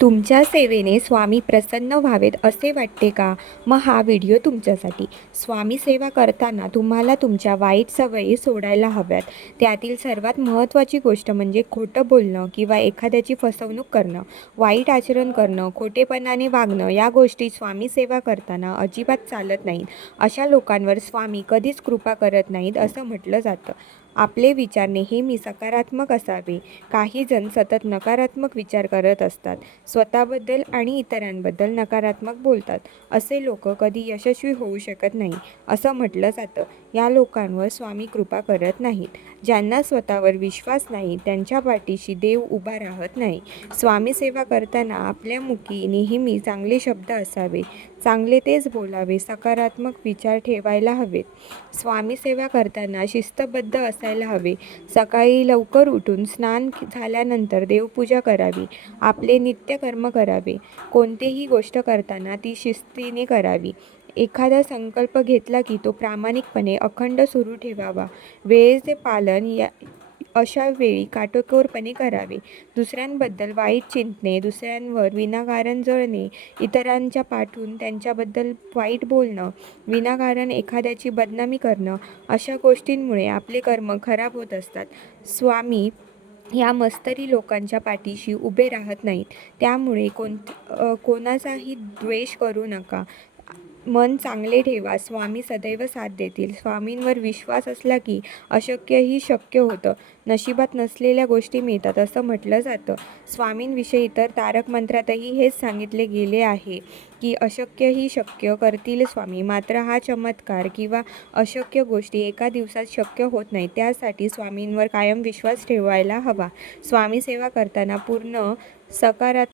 तुमच्या सेवेने स्वामी प्रसन्न व्हावेत असे वाटते का? मग हा व्हिडिओ तुमच्यासाठी. स्वामी सेवा करताना तुम्हाला तुमच्या वाईट सवयी सोडायला हव्यात. त्यातील सर्वात महत्त्वाची गोष्ट म्हणजे खोटं बोलणं किंवा एखाद्याची फसवणूक करणं, वाईट आचरण करणं, खोटेपणाने वागणं. या गोष्टी स्वामी सेवा करताना अजिबात चालत नाहीत. अशा लोकांवर स्वामी कधीच कृपा करत नाहीत असं म्हटलं जातं. आपले विचार नेहमी सकारात्मक असावे. काही जण सतत नकारात्मक विचार करत असतात. स्वतःबद्दल आणि इतरांबद्दल नकारात्मक बोलतात. असे लोक कधी यशस्वी होऊ शकत नाही असं म्हटलं जातं. या लोकांवर स्वामी कृपा करत नाहीत. ज्यांना स्वतःवर विश्वास नाही त्यांच्या पाठीशी देव उभा राहत नाही. स्वामी सेवा करताना आपल्या मुखी नेहमी चांगले शब्द असावे, चांगले तेच बोलावे, सकारात्मक विचार ठेवायला हवेत. स्वामी सेवा करताना शिस्तबद्ध असायला हवे. सकाळी लवकर उठून स्नान झाल्यानंतर देवपूजा करावी, आपले नित्यकर्म करावे. कोणतीही गोष्ट करताना ती शिस्तीने करावी. एखादा संकल्प घेतला की तो प्रामाणिकपणे अखंड सुरू ठेवावा. वेळेचे पालन अशा वेळी काटेकोरपणे करावे. दुसऱ्यांबद्दल वाईट चिंतणे, दुसऱ्यांवर विनाकारण जळणे, इतरांच्या पाठून त्यांच्याबद्दल वाईट बोलणं, विनाकारण एखाद्याची बदनामी करणं, अशा गोष्टींमुळे आपले कर्म खराब होत असतात. स्वामी या मत्सरी लोकांच्या पाठीशी उभे राहत नाहीत. त्यामुळे कोणाचाही द्वेष करू नका. मन चांगले ठेवा. स्वामी सदैव साथ देतील. स्वामींवर विश्वास असला की अशक्यही शक्य होतं. नशिबात नसलेल्या गोष्टी मिळतात असं म्हटलं जातं. स्वामींविषयी तर तारक मंत्रातही हेच सांगितले गेले आहे की अशक्यही शक्य करतील स्वामी. मात्र हा चमत्कार किंवा अशक्य गोष्टी एका दिवसात शक्य होत नाही. त्यासाठी स्वामींवर कायम विश्वास ठेवायला हवा. स्वामी सेवा करताना पूर्ण सकारात्मक